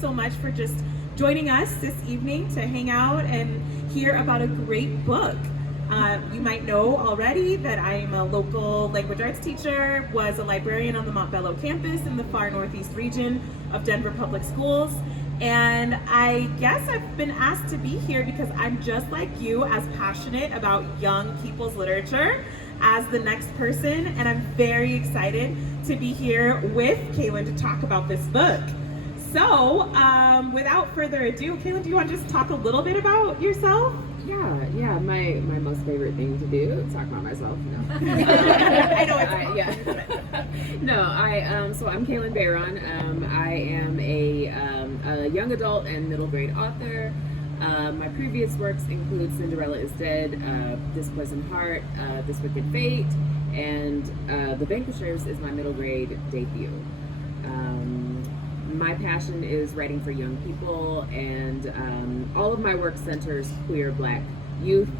so much for just joining us this evening to hang out and hear about a great book. You might know already that I'm a local language arts teacher, was a librarian on the Montbello campus in the far northeast region of Denver Public Schools. And I guess I've been asked to be here because I'm just like you, as passionate about young people's literature as the next person. And I'm very excited to be here with Kalynn to talk about this book. So without further ado, Kalynn, do you want to just talk a little bit about yourself? Yeah, my most favorite thing to do is talk about myself. No. I know it's So I'm Kalynn Bayron. I am a young adult and middle grade author. My previous works include Cinderella is Dead, This Poison Heart, This Wicked Fate, and The Vanquishers is my middle grade debut. My passion is writing for young people, and all of my work centers queer Black youth.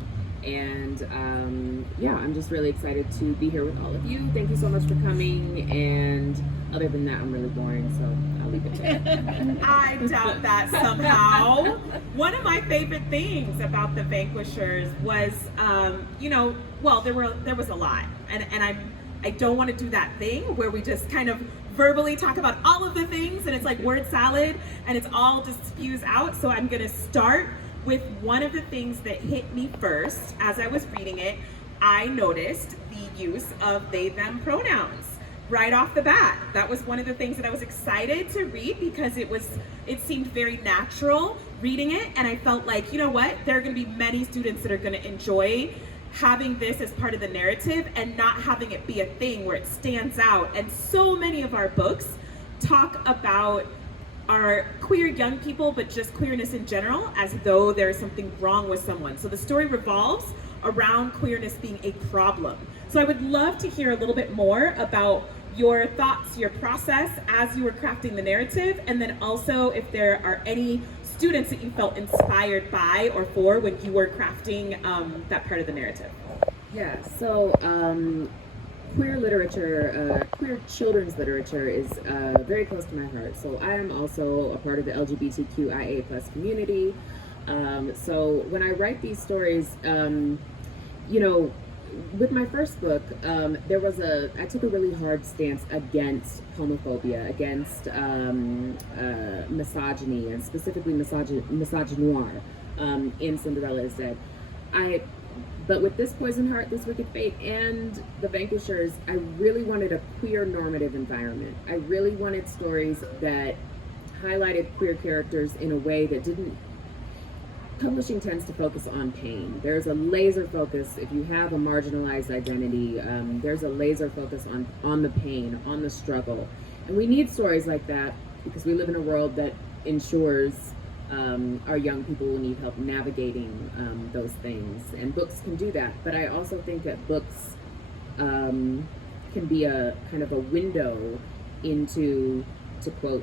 And I'm just really excited to be here with all of you. Thank you so much for coming. And other than that, I'm really boring, so I'll leave it there. I doubt that somehow. One of my favorite things about the Vanquishers was, there was a lot, and I don't want to do that thing where we just kind of verbally talk about all of the things and it's like word salad and it's all just spews out. So I'm gonna start with one of the things that hit me first as I was reading it. I noticed the use of they, them pronouns right off the bat. That was one of the things that I was excited to read because it seemed very natural reading it, and I felt like, you know what, there are gonna be many students that are gonna enjoy having this as part of the narrative and not having it be a thing where it stands out. And so many of our books talk about our queer young people, but just queerness in general, as though there's something wrong with someone. So the story revolves around queerness being a problem. So I would love to hear a little bit more about your thoughts, your process as you were crafting the narrative, and then also if there are any students that you felt inspired by or for when you were crafting that part of the narrative. Yeah, so queer literature, queer children's literature is very close to my heart. So I am also a part of the LGBTQIA+ community. So when I write these stories, with my first book, I took a really hard stance against homophobia, against misogyny, and specifically misogynoir in Cinderella is Dead. But with This Poison Heart, This Wicked Fate, and The Vanquishers, I really wanted a queer normative environment. I really wanted stories that highlighted queer characters in a way that didn't. Publishing tends to focus on pain. There's a laser focus, if you have a marginalized identity, there's a laser focus on the pain, on the struggle. And we need stories like that because we live in a world that ensures our young people will need help navigating those things. And books can do that. But I also think that books can be a kind of a window into, to quote,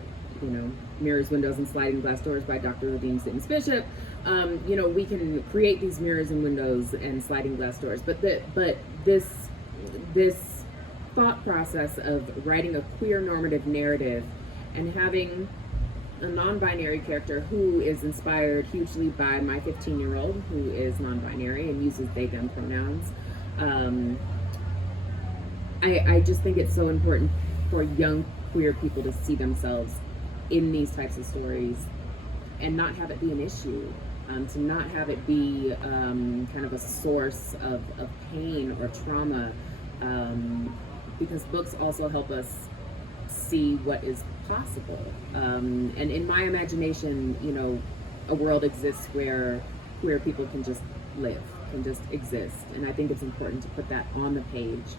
Mirrors, Windows, and Sliding Glass Doors by Dr. Ladine Sims Bishop. We can create these mirrors and windows and sliding glass doors, but this thought process of writing a queer normative narrative and having a non-binary character who is inspired hugely by my 15-year-old who is non-binary and uses they, them pronouns. I just think it's so important for young queer people to see themselves in these types of stories and not have it be an issue, to not have it be kind of a source of pain or trauma, because books also help us see what is possible. And in my imagination, a world exists where queer people can just live, can just exist. And I think it's important to put that on the page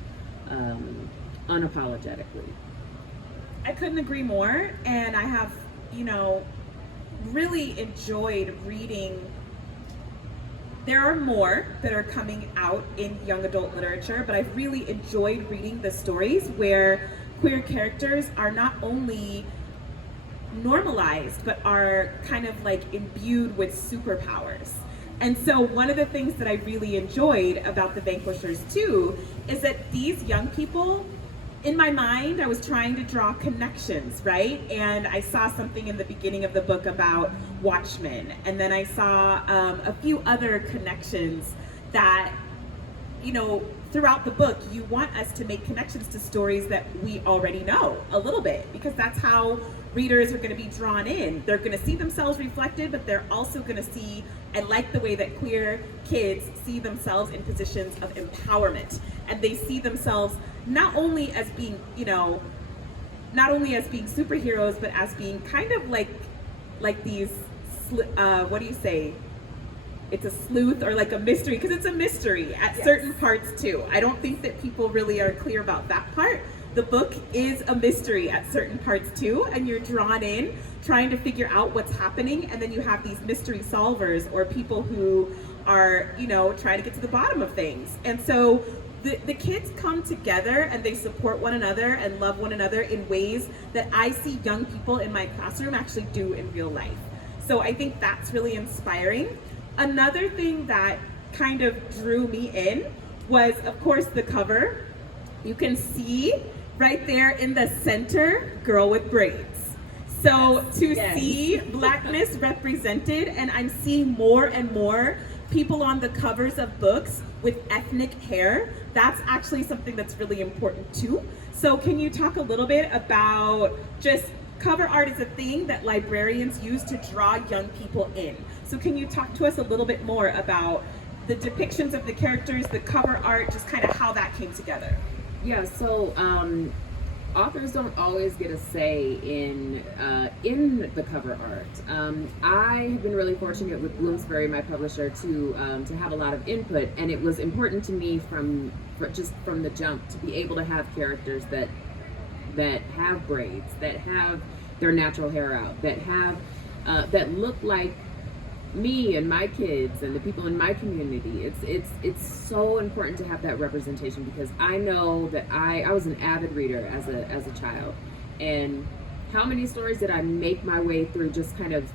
unapologetically. I couldn't agree more, and I have, really enjoyed reading. There are more that are coming out in young adult literature, but I've really enjoyed reading the stories where queer characters are not only normalized, but are kind of like imbued with superpowers. And so one of the things that I really enjoyed about The Vanquishers too is that these young people in my mind, I was trying to draw connections, right? And I saw something in the beginning of the book about Watchmen, and then I saw a few other connections that, you know, throughout the book, you want us to make connections to stories that we already know a little bit, because that's how readers are going to be drawn in. They're going to see themselves reflected, but they're also going to see and like the way that queer kids see themselves in positions of empowerment. And they see themselves not only as being, you know, not only as being superheroes, but as being kind of like these, what do you say? It's a sleuth or like a mystery, because it's a mystery at certain parts too. I don't think that people really are clear about that part. The book is a mystery at certain parts too, and you're drawn in trying to figure out what's happening, and then you have these mystery solvers or people who are, you know, trying to get to the bottom of things. And so the kids come together and they support one another and love one another in ways that I see young people in my classroom actually do in real life. So I think that's really inspiring. Another thing that kind of drew me in was, of course, the cover. You can see right there in the center, girl with braids. So to see Blackness represented, and I'm seeing more and more people on the covers of books with ethnic hair, that's actually something that's really important too. So can you talk a little bit about just cover art is a thing that librarians use to draw young people in. So can you talk to us a little bit more about the depictions of the characters, the cover art, just kind of how that came together? Yeah, so authors don't always get a say in the cover art. I have been really fortunate with Bloomsbury, my publisher, to have a lot of input, and it was important to me from the jump to be able to have characters that have braids, that have their natural hair out, that have that look like me and my kids and the people in my community. It's so important to have that representation, because I know that I was an avid reader as a child, and how many stories did I make my way through just kind of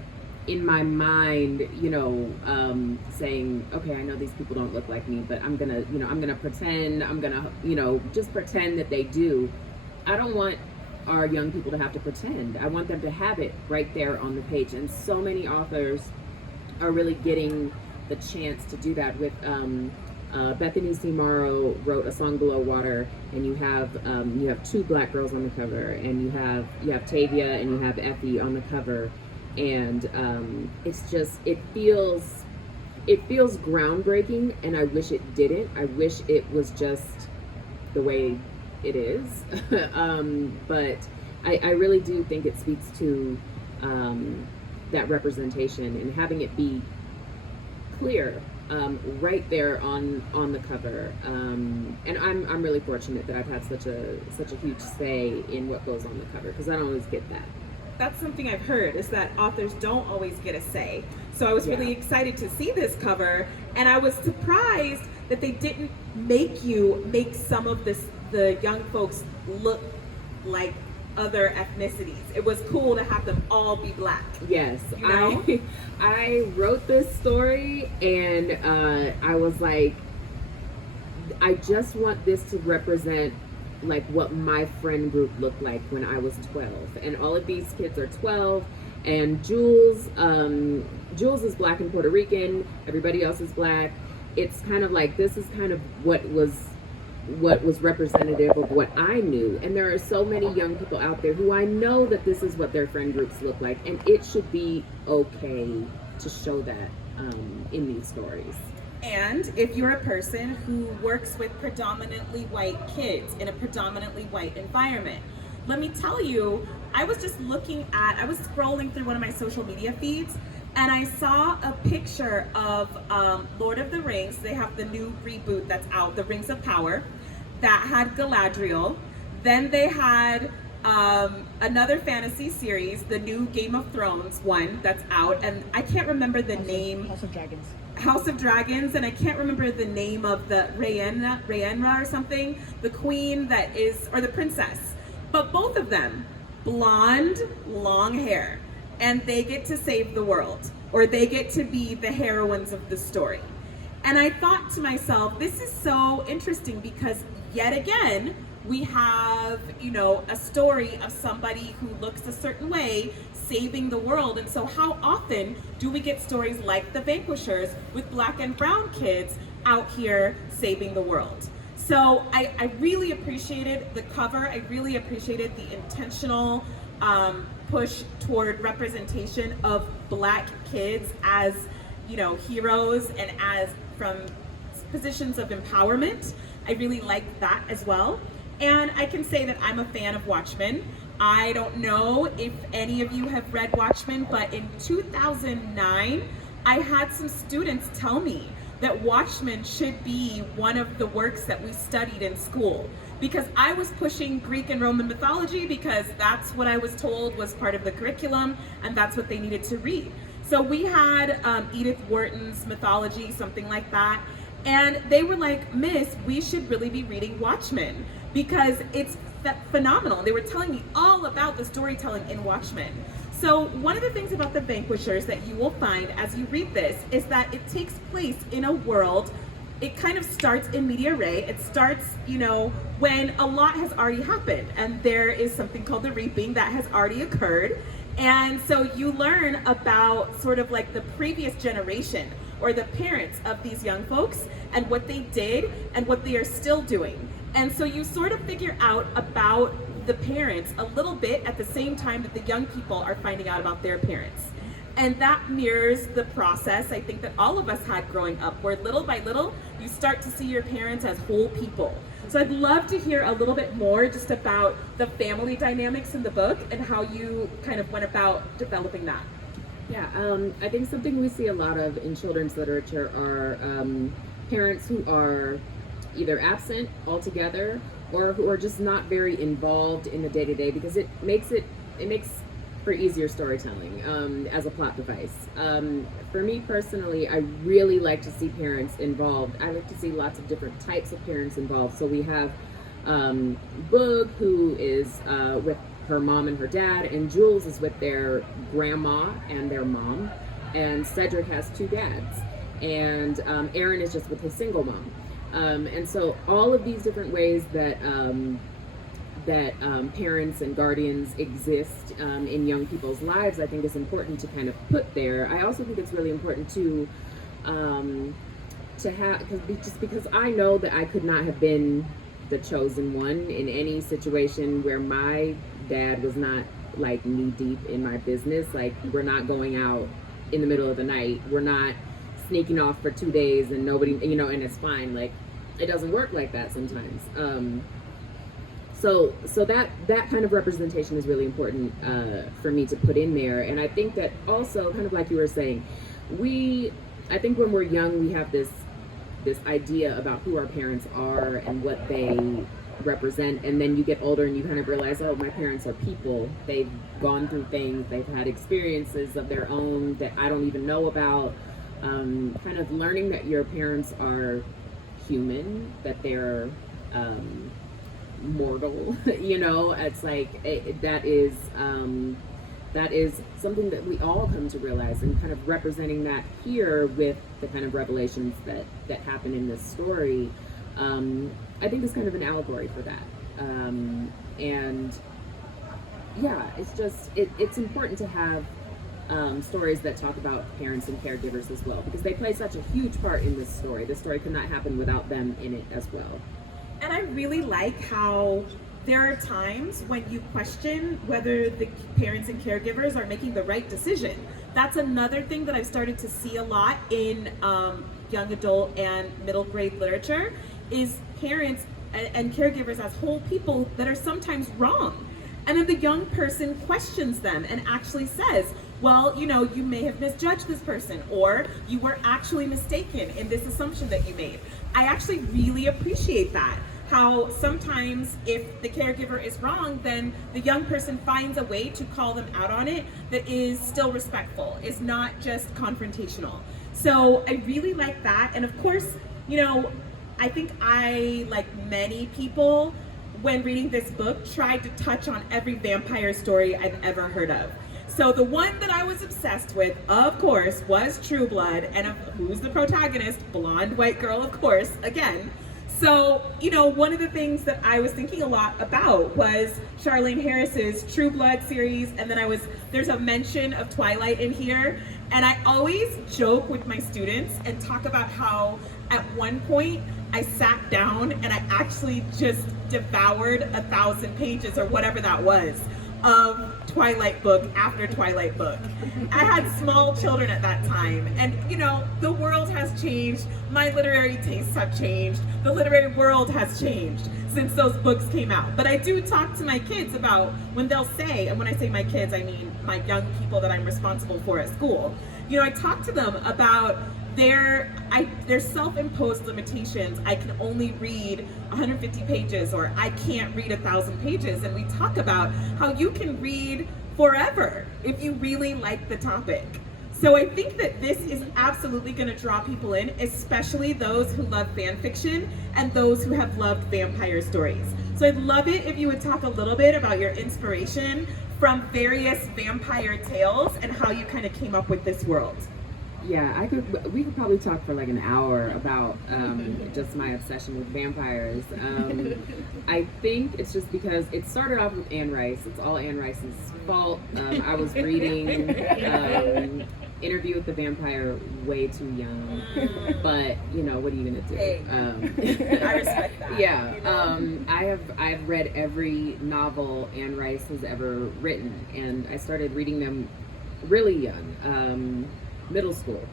in my mind, you know, saying, okay, I know these people don't look like me, but I'm gonna pretend, just pretend that they do. I don't want our young people to have to pretend. I want them to have it right there on the page, and so many authors are really getting the chance to do that. With Bethany C. Morrow wrote A Song Below Water, and you have two black girls on the cover, and you have Tavia and you have Effie on the cover, and it feels groundbreaking, and I wish it didn't. I wish it was just the way it is. But I really do think it speaks to that representation and having it be clear right there on the cover. And I'm really fortunate that I've had such a huge say in what goes on the cover, because I don't always get that. That's something I've heard, is that authors don't always get a say. So I was really excited to see this cover, and I was surprised that they didn't make some of the young folks look like other ethnicities. It was cool to have them all be black. Yes, you know? I wrote this story, and I was like, I just want this to represent like what my friend group looked like when I was 12, and all of these kids are 12, and Jules is black and Puerto Rican, everybody else is black. It's kind of like, this is kind of what was representative of what I knew. And there are so many young people out there who I know that this is what their friend groups look like, and it should be okay to show that in these stories. And if you're a person who works with predominantly white kids in a predominantly white environment, let me tell you, I was scrolling through one of my social media feeds, and I saw a picture of Lord of the Rings. They have the new reboot that's out, The Rings of Power, that had Galadriel. Then they had another fantasy series, the new Game of Thrones one that's out, and I can't remember the name. House of Dragons, and I can't remember the name of the Rhaenyra or something, the queen that is, or the princess. But both of them, blonde, long hair, and they get to save the world, or they get to be the heroines of the story. And I thought to myself, this is so interesting, because yet again, we have, you know, a story of somebody who looks a certain way saving the world. And so how often do we get stories like the Vanquishers with Black and brown kids out here saving the world? So I really appreciated the cover. I really appreciated the intentional push toward representation of Black kids as, you know, heroes and as from positions of empowerment. I really liked that as well. And I can say that I'm a fan of Watchmen. I don't know if any of you have read Watchmen, but in 2009, I had some students tell me that Watchmen should be one of the works that we studied in school, because I was pushing Greek and Roman mythology because that's what I was told was part of the curriculum and that's what they needed to read. So we had Edith Wharton's mythology, something like that. And they were like, Miss, we should really be reading Watchmen because it's phenomenal. They were telling me all about the storytelling in Watchmen. So one of the things about the Vanquishers that you will find as you read this is that it takes place in a world, it kind of starts in media res. It starts, you know, when a lot has already happened and there is something called the reaping that has already occurred. And so you learn about sort of like the previous generation or the parents of these young folks and what they did and what they are still doing. And so you sort of figure out about the parents a little bit at the same time that the young people are finding out about their parents. And that mirrors the process I think that all of us had growing up, where little by little you start to see your parents as whole people. So I'd love to hear a little bit more just about the family dynamics in the book and how you kind of went about developing that. Yeah, I think something we see a lot of in children's literature are parents who are either absent altogether or who are just not very involved in the day-to-day, because it makes for easier storytelling as a plot device. For me personally, I really like to see parents involved. I like to see lots of different types of parents involved. So we have Boog, who is with her mom and her dad, and Jules is with their grandma and their mom, and Cedric has two dads, and Aaron is just with his single mom. And so all of these different ways that parents and guardians exist in young people's lives, I think is important to kind of put there. I also think it's really important to have, because I know that I could not have been the chosen one in any situation where my dad was not like knee deep in my business. Like, we're not going out in the middle of the night. We're not sneaking off for 2 days and nobody, you know, and it's fine. Like, it doesn't work like that sometimes. So that kind of representation is really important for me to put in there. And I think that also, kind of like you were saying, I think when we're young, we have this idea about who our parents are and what they represent, and then you get older and you kind of realize, oh, my parents are people. They've gone through things, they've had experiences of their own that I don't even know about. Kind of learning that your parents are human, that they're mortal, you know, it's like that is something that we all come to realize, and kind of representing that here with the kind of revelations that happen in this story, I think is kind of an allegory for that. And yeah, it's just it's important to have stories that talk about parents and caregivers as well, because they play such a huge part in this story. This story could not happen without them in it as well. And I really like how there are times when you question whether the parents and caregivers are making the right decision. That's another thing that I've started to see a lot in young adult and middle grade literature, is parents and caregivers as whole people that are sometimes wrong. And then the young person questions them and actually says, well, you know, you may have misjudged this person, or you were actually mistaken in this assumption that you made. I actually really appreciate that. How sometimes if the caregiver is wrong, then the young person finds a way to call them out on it that is still respectful, is not just confrontational. So I really like that. And of course, you know, I think I, like many people, when reading this book, tried to touch on every vampire story I've ever heard of. So the one that I was obsessed with, of course, was True Blood. And who's the protagonist? Blonde white girl, of course, again. So, one of the things that I was thinking a lot about was Charlene Harris's True Blood series, and then there's a mention of Twilight in here, and I always joke with my students and talk about how at one point I sat down and I actually just devoured 1,000 pages or whatever that was of Twilight book after Twilight book. I had small children at that time, and the world has changed, my literary tastes have changed, the literary world has changed since those books came out. But I do talk to my kids about when they'll say, and when I say my kids, I mean my young people that I'm responsible for at school. I talk to them about their self-imposed limitations. I can only read 150 pages, or I can't read 1,000 pages. And we talk about how you can read forever if you really like the topic. So I think that this is absolutely going to draw people in, especially those who love fan fiction and those who have loved vampire stories. So I'd love it if you would talk a little bit about your inspiration from various vampire tales and how you kind of came up with this world. Yeah, we could probably talk for like an hour about just my obsession with vampires. I think it's just because it started off with Anne Rice. It's all Anne Rice's fault. I was reading Interview with the Vampire way too young, but what are you gonna do? Hey, I respect that. Yeah, I've read every novel Anne Rice has ever written, and I started reading them really young. Middle school,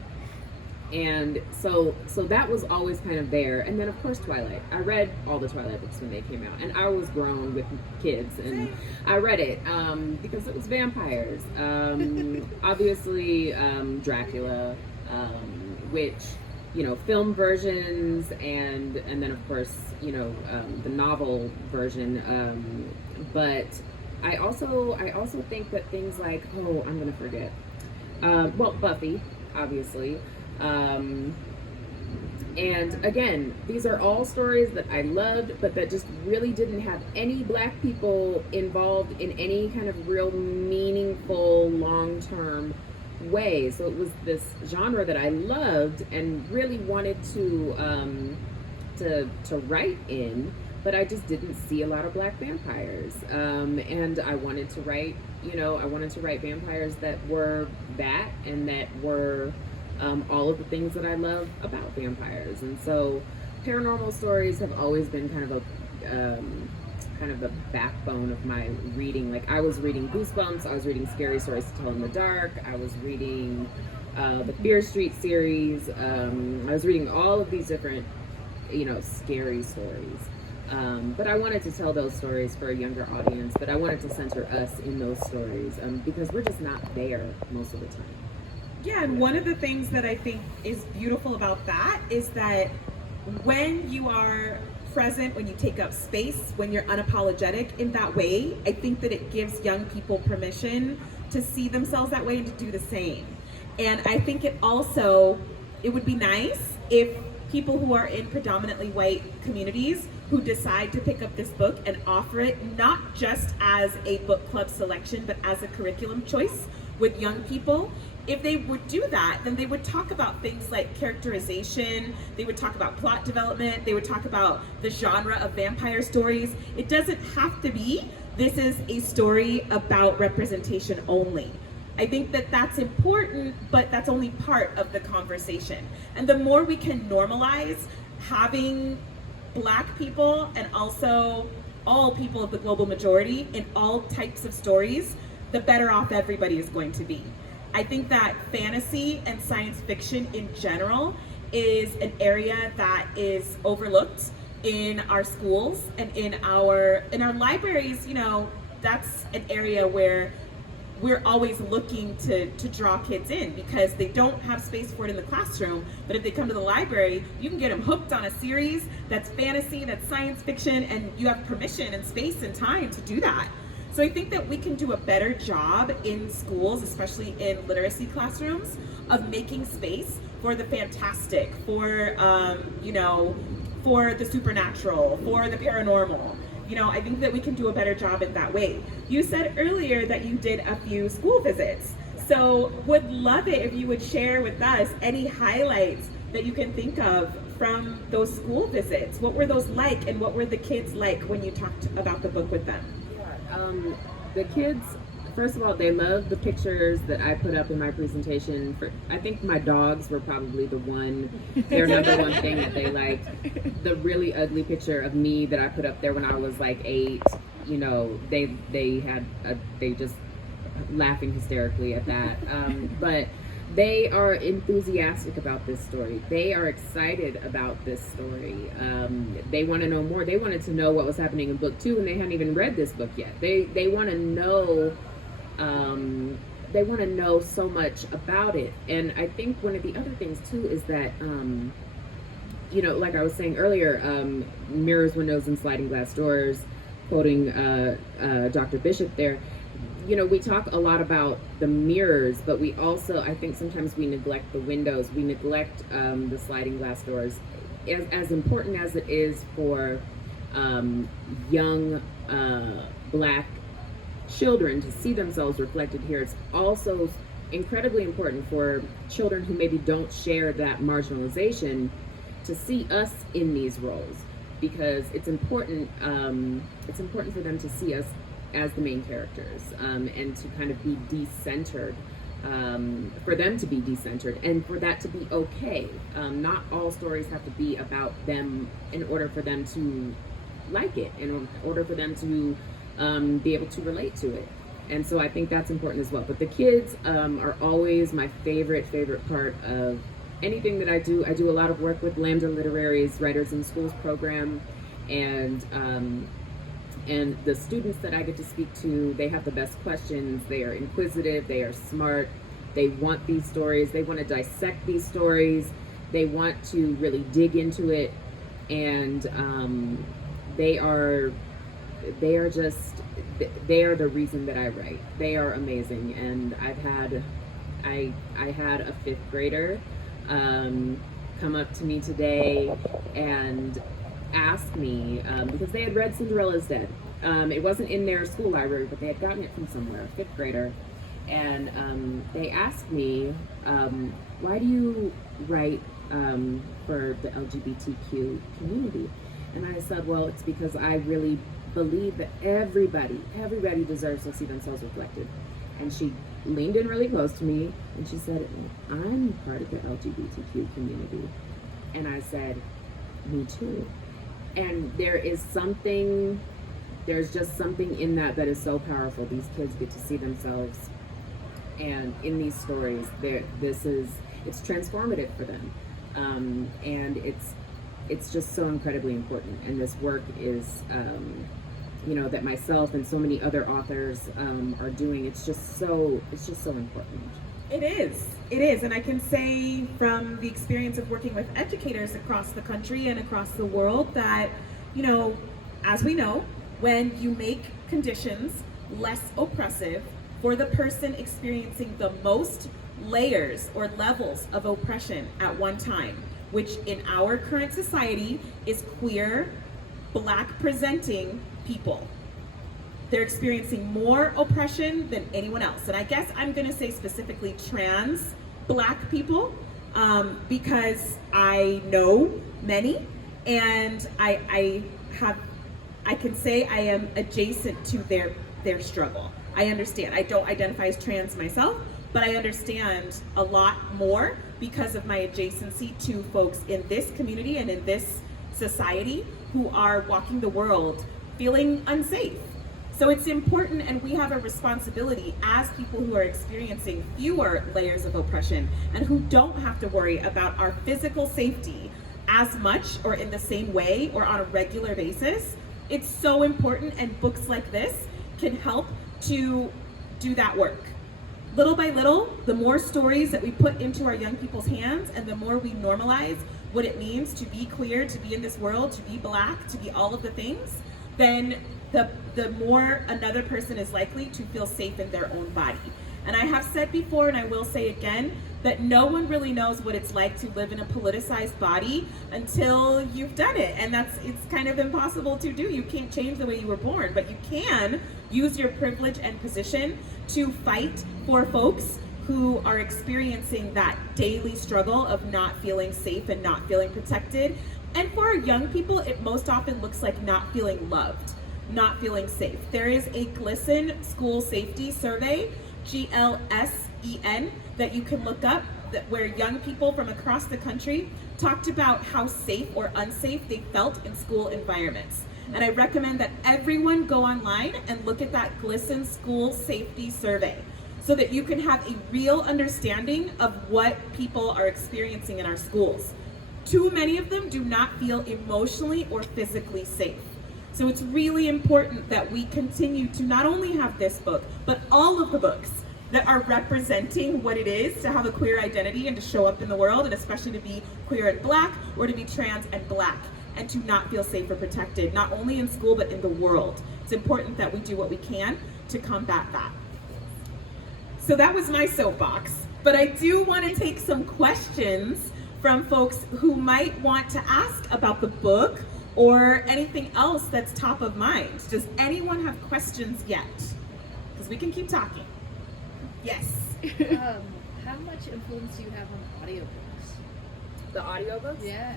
and so that was always kind of there. And then of course Twilight. I read all the Twilight books when they came out, and I was grown with kids, and I read it because it was vampires. Obviously Dracula, which film versions, and then of course the novel version. But I also think that things like I'm gonna forget. Buffy, obviously. And again, these are all stories that I loved, but that just really didn't have any Black people involved in any kind of real meaningful, long-term way. So it was this genre that I loved and really wanted to write in, but I just didn't see a lot of Black vampires. And I wanted to write vampires that were that, and that were all of the things that I love about vampires. And so paranormal stories have always been kind of the backbone of my reading. Like I was reading Goosebumps, I was reading Scary Stories to Tell in the Dark, I was reading the Fear Street series, I was reading all of these different scary stories. But I wanted to tell those stories for a younger audience, but I wanted to center us in those stories because we're just not there most of the time. Yeah, and one of the things that I think is beautiful about that is that when you are present, when you take up space, when you're unapologetic in that way, I think that it gives young people permission to see themselves that way and to do the same. And I think it would be nice if people who are in predominantly white communities who decide to pick up this book and offer it not just as a book club selection, but as a curriculum choice with young people. If they would do that, then they would talk about things like characterization, they would talk about plot development, they would talk about the genre of vampire stories. It doesn't have to be, this is a story about representation only. I think that that's important, but that's only part of the conversation. And the more we can normalize having Black people and also all people of the global majority in all types of stories, the better off everybody is going to be. I think that fantasy and science fiction in general is an area that is overlooked in our schools and in our libraries. That's an area where we're always looking to draw kids in because they don't have space for it in the classroom. But if they come to the library, you can get them hooked on a series that's fantasy, that's science fiction, and you have permission and space and time to do that. So I think that we can do a better job in schools, especially in literacy classrooms, of making space for the fantastic, for the supernatural, for the paranormal. I think that we can do a better job in that way. You said earlier that you did a few school visits. So would love it if you would share with us any highlights that you can think of from those school visits? What were those like, and what were the kids like when you talked about the book with them? The kids, first of all, they love the pictures that I put up in my presentation. I think my dogs were probably their number one thing that they liked. The really ugly picture of me that I put up there when I was like 8, you know, they just laughing hysterically at that. But they are enthusiastic about this story. They are excited about this story. They want to know more. They wanted to know what was happening in book 2, and they hadn't even read this book yet. They want to know. They want to know so much about it. And I think one of the other things too is that, you know, like I was saying earlier, mirrors, windows, and sliding glass doors, quoting Dr. Bishop there. You know, we talk a lot about the mirrors, but we also, I think sometimes we neglect the windows. We neglect the sliding glass doors. As important as it is for young Black children to see themselves reflected here, it's also incredibly important for children who maybe don't share that marginalization to see us in these roles, because it's important for them to see us as the main characters, and to kind of be decentered, for them to be decentered, and for that to be okay. Not all stories have to be about them in order for them to like it, in order for them to be able to relate to it. And so I think that's important as well. But the kids are always my favorite part of anything that I do. I do a lot of work with Lambda Literary's Writers in Schools program, and the students that I get to speak to, they have the best questions. They are inquisitive, they are smart, they want these stories, they want to dissect these stories, they want to really dig into it, and they are the reason that I write. They are amazing. And I had a 5th grader come up to me today and ask me, because they had read Cinderella's Dead. It wasn't in their school library, but they had gotten it from somewhere, a 5th grader. And they asked me, why do you write for the LGBTQ community? And I said, well, it's because I really believe that everybody deserves to see themselves reflected. And she leaned in really close to me and she said, I'm part of the LGBTQ community. And I said, me too. And there's just something in that is so powerful. These kids get to see themselves, and in these stories, it's transformative for them, and it's just so incredibly important. And this work is, that myself and so many other authors are doing. It's just so important. It is, and I can say from the experience of working with educators across the country and across the world that, as we know, when you make conditions less oppressive for the person experiencing the most layers or levels of oppression at one time, which in our current society is queer, Black presenting people. They're experiencing more oppression than anyone else. And I guess I'm gonna say specifically trans Black people, because I know many, and I can say I am adjacent to their struggle. I understand. I don't identify as trans myself, but I understand a lot more because of my adjacency to folks in this community and in this society who are walking the world feeling unsafe. So it's important, and we have a responsibility as people who are experiencing fewer layers of oppression and who don't have to worry about our physical safety as much or in the same way or on a regular basis. It's so important, and books like this can help to do that work. Little by little, the more stories that we put into our young people's hands and the more we normalize what it means to be queer, to be in this world, to be Black, to be all of the things, then the more another person is likely to feel safe in their own body. And I have said before, and I will say again, that no one really knows what it's like to live in a politicized body until you've done it. And it's kind of impossible to do. You can't change the way you were born, but you can use your privilege and position to fight for folks who are experiencing that daily struggle of not feeling safe and not feeling protected. And for our young people, it most often looks like not feeling loved, not feeling safe. There is a GLSEN school safety survey, GLSEN, that you can look up, where young people from across the country talked about how safe or unsafe they felt in school environments. And I recommend that everyone go online and look at that GLSEN school safety survey, so that you can have a real understanding of what people are experiencing in our schools. Too many of them do not feel emotionally or physically safe. So it's really important that we continue to not only have this book, but all of the books that are representing what it is to have a queer identity and to show up in the world, and especially to be queer and Black, or to be trans and Black, and to not feel safe or protected, not only in school, but in the world. It's important that we do what we can to combat that. So that was my soapbox, but I do want to take some questions from folks who might want to ask about the book or anything else that's top of mind. Does anyone have questions yet? Because we can keep talking. Yes. How much influence do you have on audiobooks? The audiobooks? Yeah.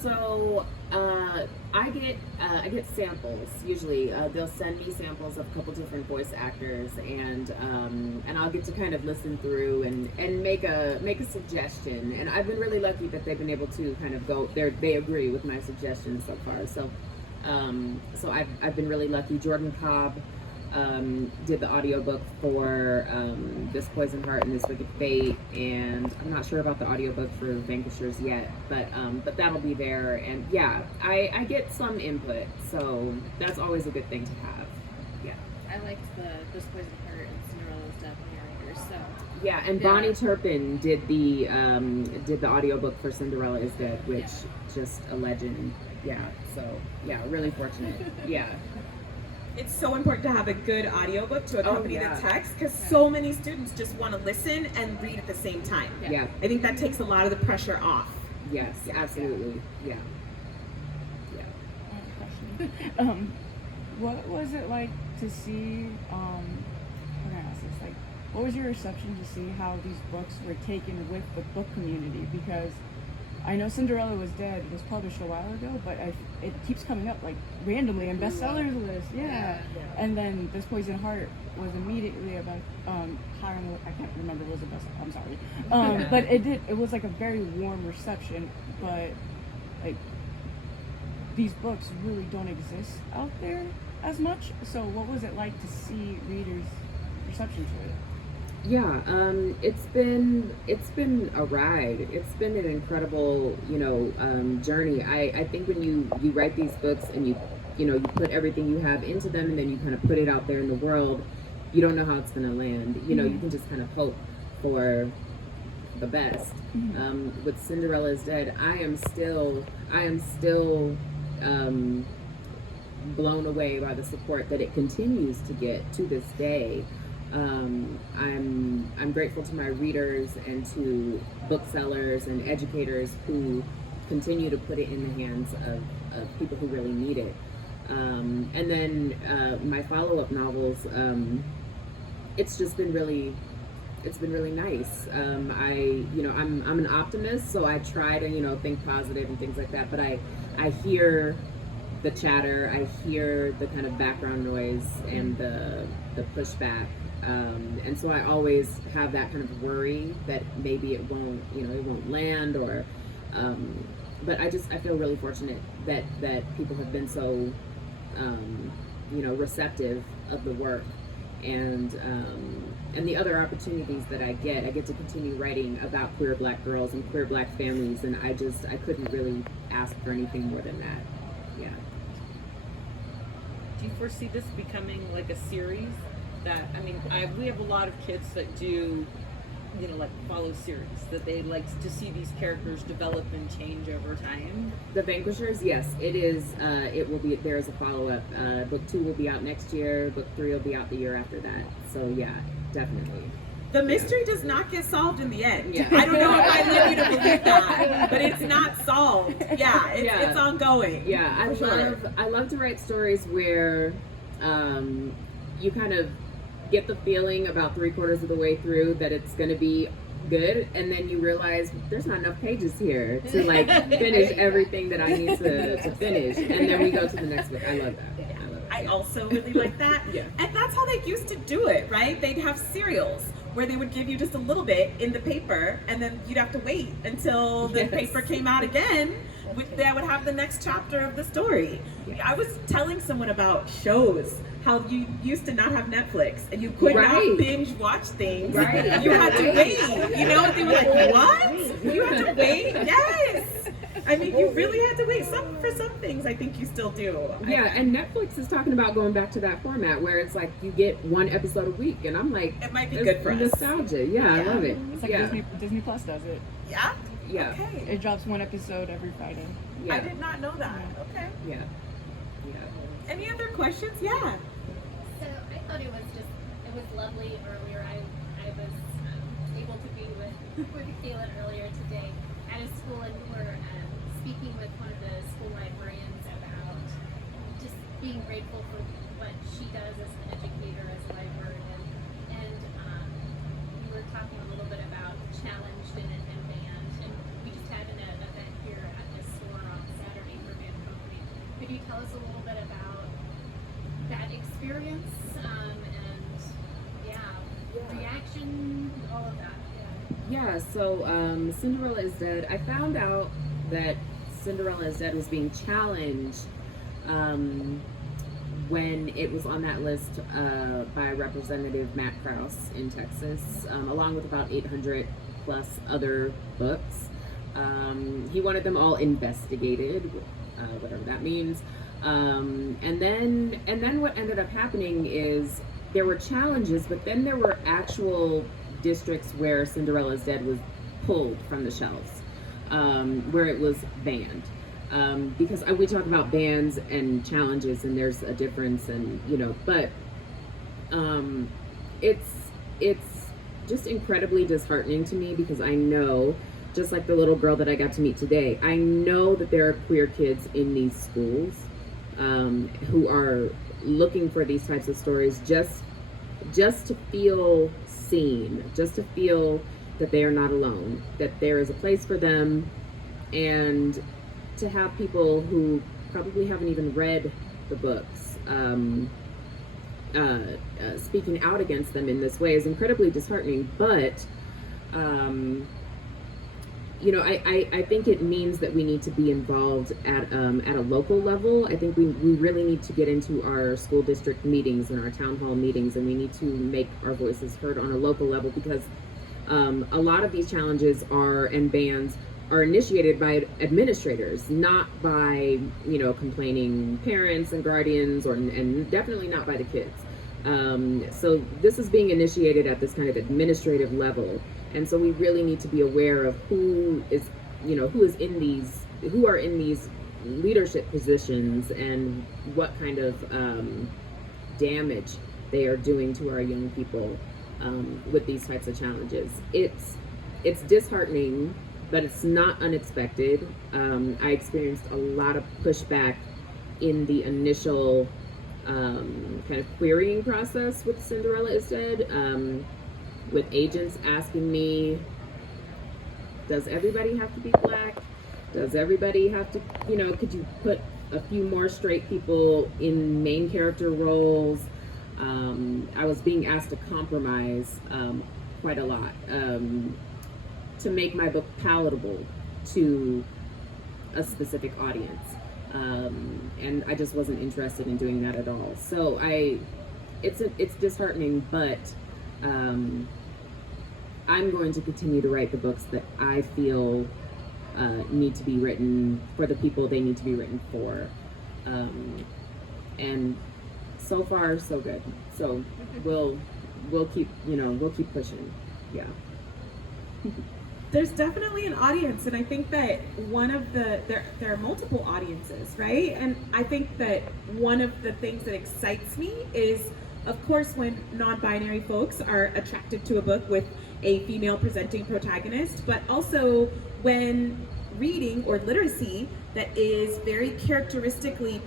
So I get samples usually. They'll send me samples of a couple different voice actors, and I'll get to kind of listen through and make a suggestion. And I've been really lucky that they've been able to kind of go there. They agree with my suggestions so far. So I've been really lucky. Jordan Cobb did the audiobook for This Poison Heart and This Wicked Fate, and I'm not sure about the audiobook for Vanquishers yet, but that'll be there. And yeah, I get some input, so that's always a good thing to have. Yeah. I liked This Poison Heart and Cinderella's Death narrators, so. Yeah, and Bonnie Turpin did the audiobook for Cinderella is Dead, which just a legend. Yeah, so yeah, really fortunate. Yeah. It's so important to have a good audiobook to accompany the text, because so many students just want to listen and read at the same time. Yeah. I think that takes a lot of the pressure off. Yes, absolutely. Yeah. Question. What was it like to see, how can I ask this? Like, what was your reception to see how these books were taken with the book community? Because I know Cinderella Was Dead was published a while ago, but it keeps coming up like randomly in bestsellers list. Yeah. And then This Poison Heart was immediately about hiring. I can't remember what was the best. I'm sorry. But it was like a very warm reception. But like these books really don't exist out there as much. So what was it like to see readers' reception to it? Yeah, it's been a ride. It's been an incredible, journey. I think when you write these books and you put everything you have into them, and then you kind of put it out there in the world, you don't know how it's going to land. You can just kind of hope for the best. With Cinderella Is Dead, I am still blown away by the support that it continues to get to this day. I'm grateful to my readers and to booksellers and educators who continue to put it in the hands of people who really need it. And then my follow-up novels, it's been really nice. I'm an optimist, so I try to think positive and things like that. But I hear the chatter, I hear the kind of background noise and the pushback. And so I always have that kind of worry that maybe it won't land, or but I feel really fortunate that people have been so receptive of the work, and the other opportunities that I get to continue writing about queer Black girls and queer Black families, and I couldn't really ask for anything more than that. Yeah. Do you foresee this becoming like a series? We have a lot of kids that do, follow series, that they like to see these characters develop and change over time. The Vanquishers, yes, it is. It will be. There's a follow-up. Book 2 will be out next year. Book 3 will be out the year after that. So yeah, definitely. The mystery does not get solved in the end. Yeah. I don't know if I live you to believe that, but it's not solved. Yeah, it's ongoing. Yeah, I love to write stories where you kind of get the feeling about 3/4 of the way through that it's going to be good, and then you realize there's not enough pages here to like finish everything that I need to finish, and then we go to the next book. I love that. I also really like that. Yeah. And that's how they used to do it, right? They'd have serials where they would give you just a little bit in the paper, and then you'd have to wait until the Yes. paper came out again. That would have the next chapter of the story. Yes. I was telling someone about shows, how you used to not have Netflix and you could Right. not binge watch things. Right. You had to wait. You know, they were like, what? You had to wait? Yes. I mean, you really had to wait. For some things, I think you still do. Yeah, and Netflix is talking about going back to that format where it's like you get one episode a week, and I'm like, It might be it's good for us. nostalgia. Yeah, I love it. It's like Yeah, Disney Plus does it. Yeah? yeah, Okay. It drops one episode every Friday. I yeah, did not know that. Okay. yeah. Any other questions? Yeah. So I thought it was lovely earlier. I was able to be with Kalynn earlier today at a school, and we were speaking with one of the school librarians about just being grateful for what she does as an educator, as a librarian, and we were talking a little bit about challenged and band, and we just had an event here at this store on Saturday for band company. Could you tell us a little bit about that experience and reaction, all of that? Yeah, so Cinderella is Dead. I found out that Cinderella is Dead was being challenged when it was on that list by Representative Matt Krause in Texas, along with about 800 plus other books. He wanted them all investigated, whatever that means. And then what ended up happening is there were challenges, but then there were actual districts where Cinderella's Dead was pulled from the shelves, where it was banned. Because we talk about bans and challenges, and there's a difference, and but it's just incredibly disheartening to me, because I know, just like the little girl that I got to meet today, I know that there are queer kids in these schools who are looking for these types of stories just to feel seen, just to feel that they are not alone, that there is a place for them, and to have people who probably haven't even read the books speaking out against them in this way is incredibly disheartening. But I think it means that we need to be involved at a local level. I think we really need to get into our school district meetings and our town hall meetings, and we need to make our voices heard on a local level, because a lot of these challenges and bans are initiated by administrators, not by complaining parents and guardians, and definitely not by the kids. So this is being initiated at this kind of administrative level. And so we really need to be aware of who are in these leadership positions, and what kind of damage they are doing to our young people with these types of challenges. It's disheartening, but it's not unexpected. I experienced a lot of pushback in the initial kind of querying process with Cinderella is Dead. With agents asking me, does everybody have to be black? Does everybody have to, could you put a few more straight people in main character roles? I was being asked to compromise quite a lot to make my book palatable to a specific audience. And I just wasn't interested in doing that at all. So it's disheartening, but I'm going to continue to write the books that I feel need to be written for the people they need to be written for. And so far, so good. So we'll keep pushing. Yeah. There's definitely an audience, and I think that there are multiple audiences, right? And I think that one of the things that excites me is, of course, when non-binary folks are attracted to a book with a female presenting protagonist, but also when reading or literacy that is very characteristically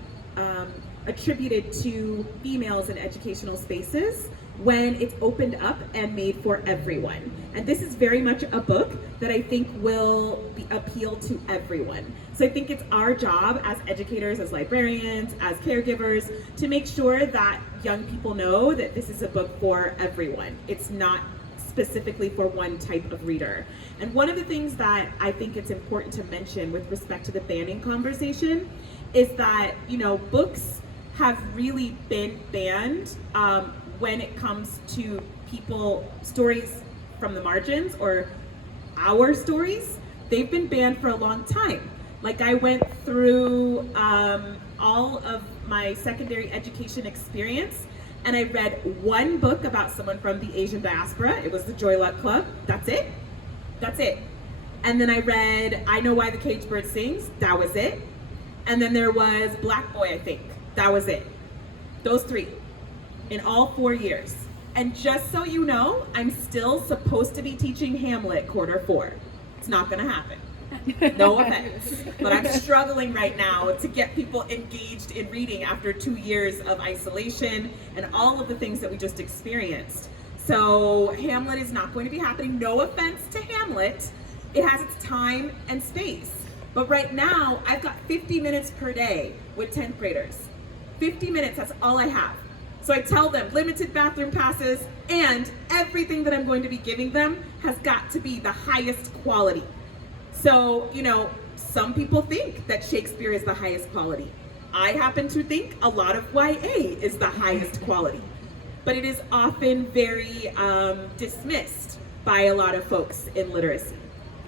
attributed to females in educational spaces when it's opened up and made for everyone. And this is very much a book that I think will appeal to everyone. So I think it's our job as educators, as librarians, as caregivers, to make sure that young people know that this is a book for everyone. It's not specifically for one type of reader. And one of the things that I think it's important to mention with respect to the banning conversation is that, you know, books have really been banned when it comes to stories from the margins or our stories. They've been banned for a long time. Like, I went through all of my secondary education experience, and I read one book about someone from the Asian diaspora. It was the Joy Luck Club. That's it. That's it. And then I read I Know Why the Caged Bird Sings. That was it. And then there was Black Boy, I think. That was it. Those 3 in all 4 years. And just so you know, I'm still supposed to be teaching Hamlet quarter 4. It's not gonna happen. No offense. But I'm struggling right now to get people engaged in reading after 2 years of isolation and all of the things that we just experienced. So Hamlet is not going to be happening. No offense to Hamlet. It has its time and space. But right now, I've got 50 minutes per day with 10th graders. 50 minutes, that's all I have. So I tell them limited bathroom passes, and everything that I'm going to be giving them has got to be the highest quality. So, you know, some people think that Shakespeare is the highest quality. I happen to think a lot of YA is the highest quality, but it is often very dismissed by a lot of folks in literacy.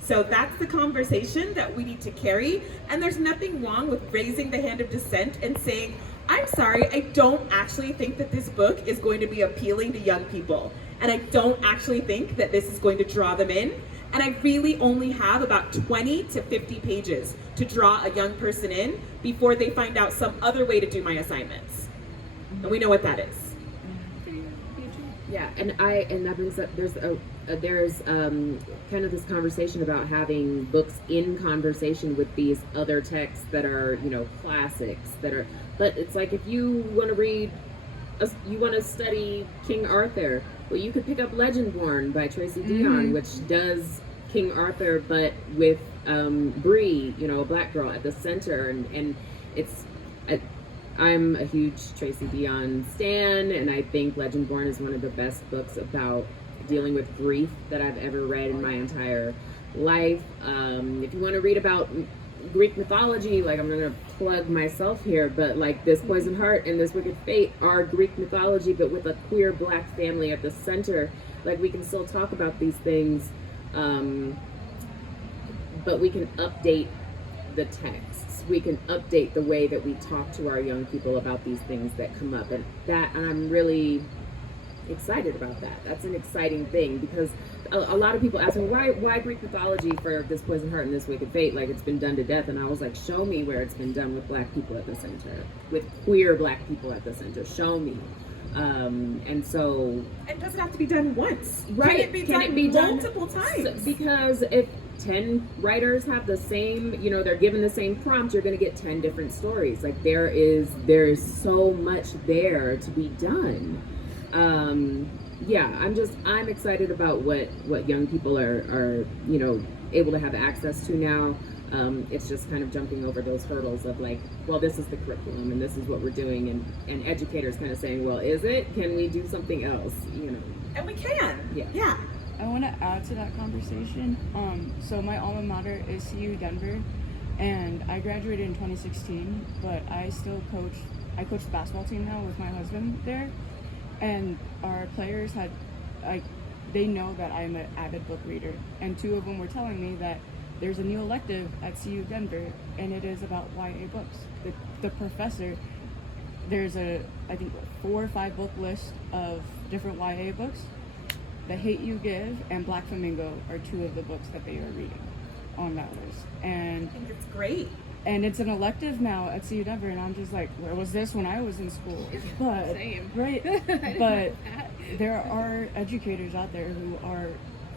So that's the conversation that we need to carry, and there's nothing wrong with raising the hand of dissent and saying, I'm sorry, I don't actually think that this book is going to be appealing to young people, and I don't actually think that this is going to draw them in, and I really only have about 20 to 50 pages to draw a young person in before they find out some other way to do my assignments. And we know what that is. Yeah, and that brings up, there's kind of this conversation about having books in conversation with these other texts that are, you know, classics that are, but it's like, if you want to read, you want to study King Arthur, well, you could pick up Legendborn by Tracy Deonn, which does King Arthur, but with Bree, you know, a black girl at the center, and it's, I'm a huge Tracy Deonn stan, and I think Legendborn is one of the best books about dealing with grief that I've ever read in my entire life. If you want to read about Greek mythology, like, I'm going to plug myself here, but like This Poison Heart and This Wicked Fate are Greek mythology, but with a queer black family at the center. Like, we can still talk about these things, but we can update the texts. We can update the way that we talk to our young people about these things that come up, and I'm really excited about that. That's an exciting thing, because a lot of people ask me, why Greek mythology for This Poison Heart and This Wicked Fate? Like, it's been done to death. And I was like, show me where it's been done with black people at the center, with queer black people at the center. Show me. And so, it doesn't have to be done once. Right? Can it be done multiple times? Because if 10 writers have the same, you know, they're given the same prompt, you're going to get 10 different stories. Like, there is so much there to be done. Yeah, I'm excited about what young people are, you know, able to have access to now. It's just kind of jumping over those hurdles of like, well, this is the curriculum and this is what we're doing, and educators kind of saying, well, is it? Can we do something else? You know. And we can. Yeah. I want to add to that conversation. So my alma mater is CU Denver, and I graduated in 2016, but I still coach. I coach the basketball team now with my husband there. And our players had, like, they know that I'm an avid book reader. And 2 of them were telling me that there's a new elective at CU Denver, and it is about YA books. The professor, there's I think 4 or 5 book list of different YA books. The Hate You Give and Black Flamingo are 2 of the books that they are reading on that list. And I think it's great. And it's an elective now at CU Denver, and I'm just like, where was this when I was in school? But Same. Right. But there are educators out there who are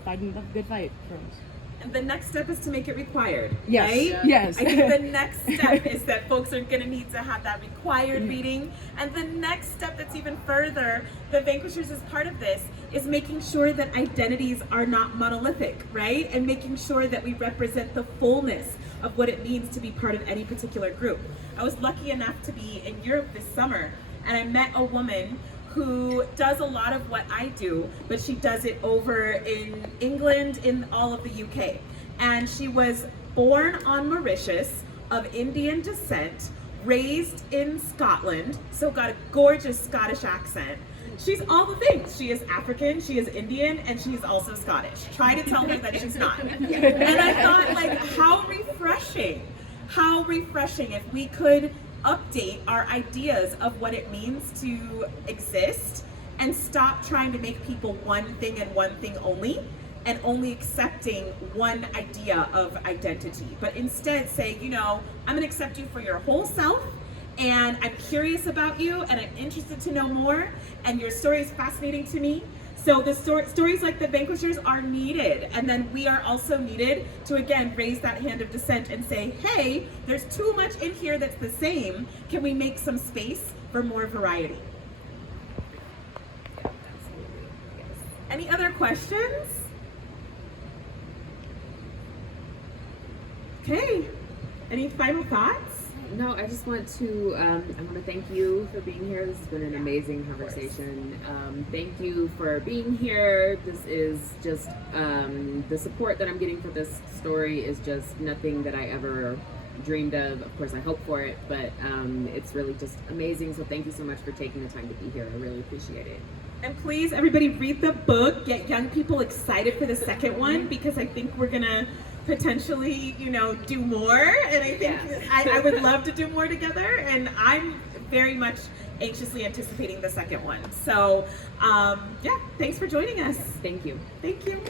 fighting the good fight for us. And the next step is to make it required, Yes. right? Yes. I think the next step is that folks are going to need to have that required reading. And the next step that's even further, the Vanquishers is part of this, is making sure that identities are not monolithic, right? And making sure that we represent the fullness of what it means to be part of any particular group. I was lucky enough to be in Europe this summer, and I met a woman who does a lot of what I do, but she does it over in England, in all of the UK. And she was born on Mauritius, of Indian descent, raised in Scotland, so got a gorgeous Scottish accent. She's all the things. She is African, she is Indian, and she's also Scottish. Try to tell her that she's not. And I thought, like, how refreshing if we could update our ideas of what it means to exist and stop trying to make people one thing and one thing only, and only accepting one idea of identity, but instead say, you know, I'm gonna accept you for your whole self, and I'm curious about you, and I'm interested to know more, and your story is fascinating to me. So the stories like the Vanquishers are needed, and then we are also needed to, again, raise that hand of dissent and say, hey, there's too much in here that's the same. Can we make some space for more variety? Any other questions? Okay, any final thoughts? No, I just want to thank you for being here. This has been an amazing conversation. Thank you for being here. This is just, the support that I'm getting for this story is just nothing that I ever dreamed of. Of course, I hope for it, but it's really just amazing. So thank you so much for taking the time to be here. I really appreciate it. And please, everybody, read the book. Get young people excited for the second one, because I think we're gonna potentially, you know, do more. And I think I would love to do more together. And I'm very much anxiously anticipating the second one. So, yeah, thanks for joining us. Thank you. Thank you.